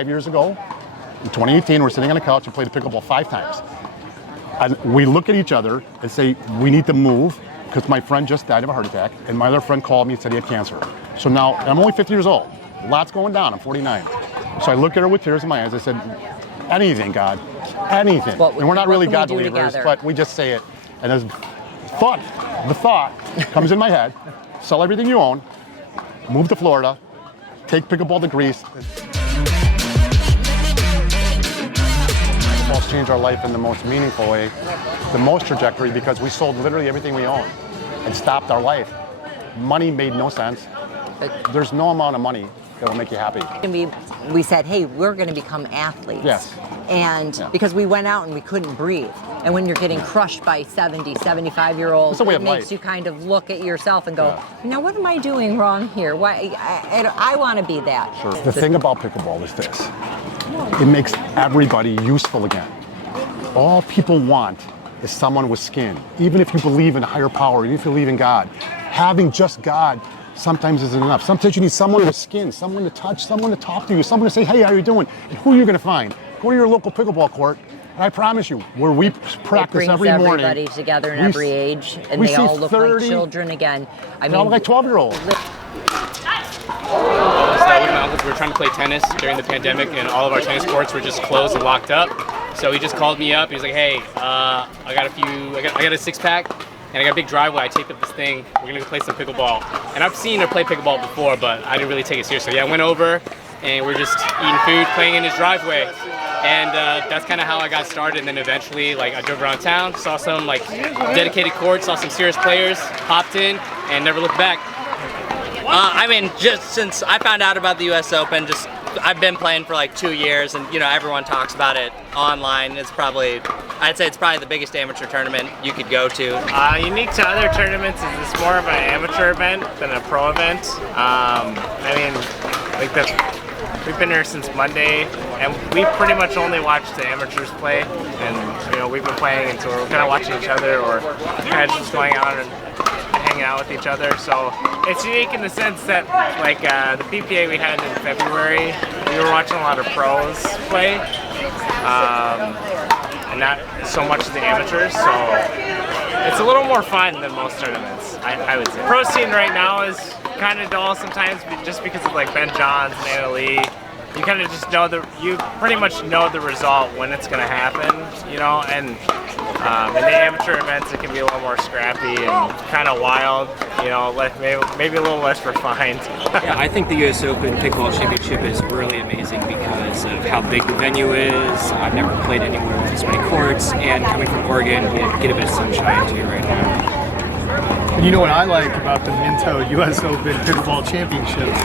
5 years ago, in 2018, we're sitting on a couch and played pickleball 5 times. And we look at each other and say, we need to move, because my friend just died of a heart attack, and my other friend called me and said he had cancer. So now, I'm only 50 years old. Lots going down, I'm 49. So I looked at her with tears in my eyes. I said, anything, God, anything. And we're not really God believers, but we just say it. And the thought comes in my head, sell everything you own, move to Florida, take pickleball to Greece. Pickleball's changed our life in the most meaningful way, the most trajectory, because we sold literally everything we own and stopped our life. Money made no sense. There's no amount of money that will make you happy. We said, hey, we're going to become athletes. Yes. And because we went out and we couldn't breathe. And when you're getting crushed by 70, 75-year-olds, it makes you kind of look at yourself and go, now what am I doing wrong here? Why I want to be that. Sure. The thing about pickleball is this. It makes everybody useful again. All people want is someone with skin. Even if you believe in higher power, even if you believe in God, having just God sometimes isn't enough. Sometimes you need someone with skin, someone to touch, someone to talk to you, someone to say, hey, how are you doing? And who are you going to find? Go to your local pickleball court, and I promise you, where we practice every morning. It brings everybody together in every age, and they all look like children again. I mean, they all look like 12-year-olds. So we were trying to play tennis during the pandemic, and all of our tennis courts were just closed and locked up. So he just called me up. He was like, "Hey, I got a 6-pack, and I got a big driveway. I taped up this thing. We're gonna go play some pickleball." And I've seen her play pickleball before, but I didn't really take it seriously. Yeah, I went over, and we're just eating food, playing in his driveway, and that's kind of how I got started. And then eventually, like, I drove around town, saw some like dedicated courts, saw some serious players, hopped in, and never looked back. I mean, just since I found out about the U.S. Open, I've been playing for like 2 years, and everyone talks about it online. I'd say it's probably the biggest amateur tournament you could go to. Unique to other tournaments is it's more of an amateur event than a pro event. We've been here since Monday, and we pretty much only watch the amateurs play, and we've been playing, and so we're kind of watching each other, or kind of just going out and hanging out with each other. So it's unique in the sense that, like, the PPA we had in February, we were watching a lot of pros play, and not so much the amateurs. So it's a little more fun than most tournaments, I would say. Pro scene right now is kind of dull sometimes, just because of like Ben Johns and Anna Lee. You kind of just know you pretty much know the result when it's going to happen, and in the amateur events it can be a little more scrappy and kind of wild, maybe a little less refined. Yeah, I think the U.S. Open Pickleball Championship is really amazing because of how big the venue is. I've never played anywhere with this many courts, and coming from Oregon, you get a bit of sunshine too right now. And you know what I like about the Minto U.S. Open Pickleball Championships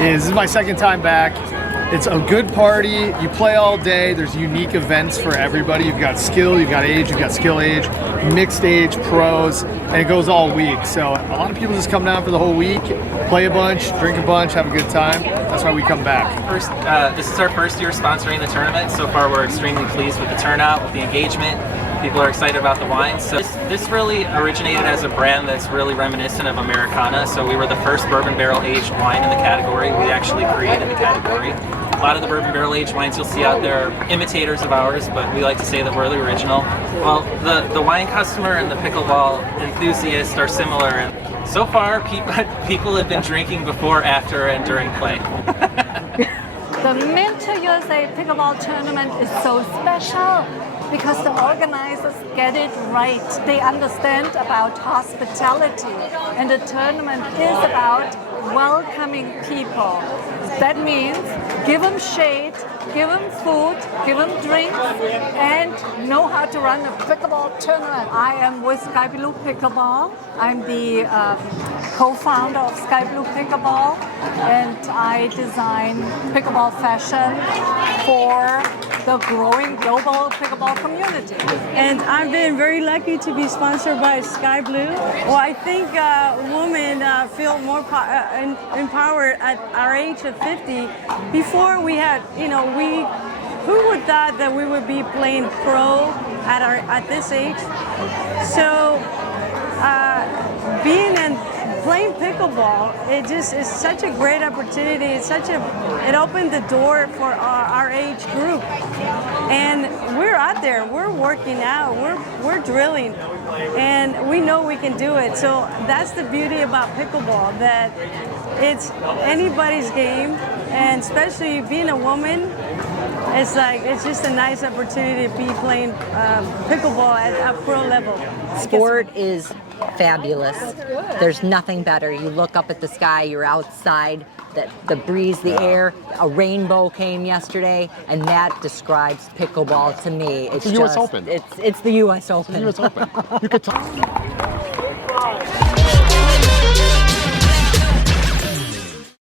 is this is my second time back. It's a good party. You play all day. There's unique events for everybody. You've got skill, you've got age, you've got skill age, mixed age, pros, and it goes all week. So a lot of people just come down for the whole week, play a bunch, drink a bunch, have a good time. That's why we come back. This is our first year sponsoring the tournament. So far, we're extremely pleased with the turnout, with the engagement. People are excited about the wines. So this really originated as a brand that's really reminiscent of Americana. So we were the first bourbon barrel aged wine in the category. We actually created the category. A lot of the bourbon barrel aged wines you'll see out there are imitators of ours, but we like to say that we're the original. Well, the wine customer and the pickleball enthusiast are similar. And so far, people have been drinking before, after, and during play. The Minto USA Pickleball Tournament is so special because the organizers get it right. They understand about hospitality, and the tournament is about welcoming people. That means give them shade, give them food, give them drinks, and know how to run a pickleball tournament. I am with Sky Blue Pickleball. I'm the co-founder of Sky Blue Pickleball, and I design pickleball fashion for the growing global pickleball community. And I've been very lucky to be sponsored by Sky Blue. Well, I think women feel more empowered at our age of 50. Before we had, who would thought that we would be playing pro at this age? So being and playing playing pickleball, it just is such a great opportunity. It opened the door for our age group, and we're out there. We're working out. We're drilling, and we know we can do it. So that's the beauty about pickleball, that it's anybody's game, and especially being a woman. It's just a nice opportunity to be playing pickleball at a pro level. Sport is fabulous. There's nothing better. You look up at the sky, you're outside, the breeze, the air, a rainbow came yesterday, and that describes pickleball to me. It's the US Open. It's the US Open. It's the US Open. You could talk.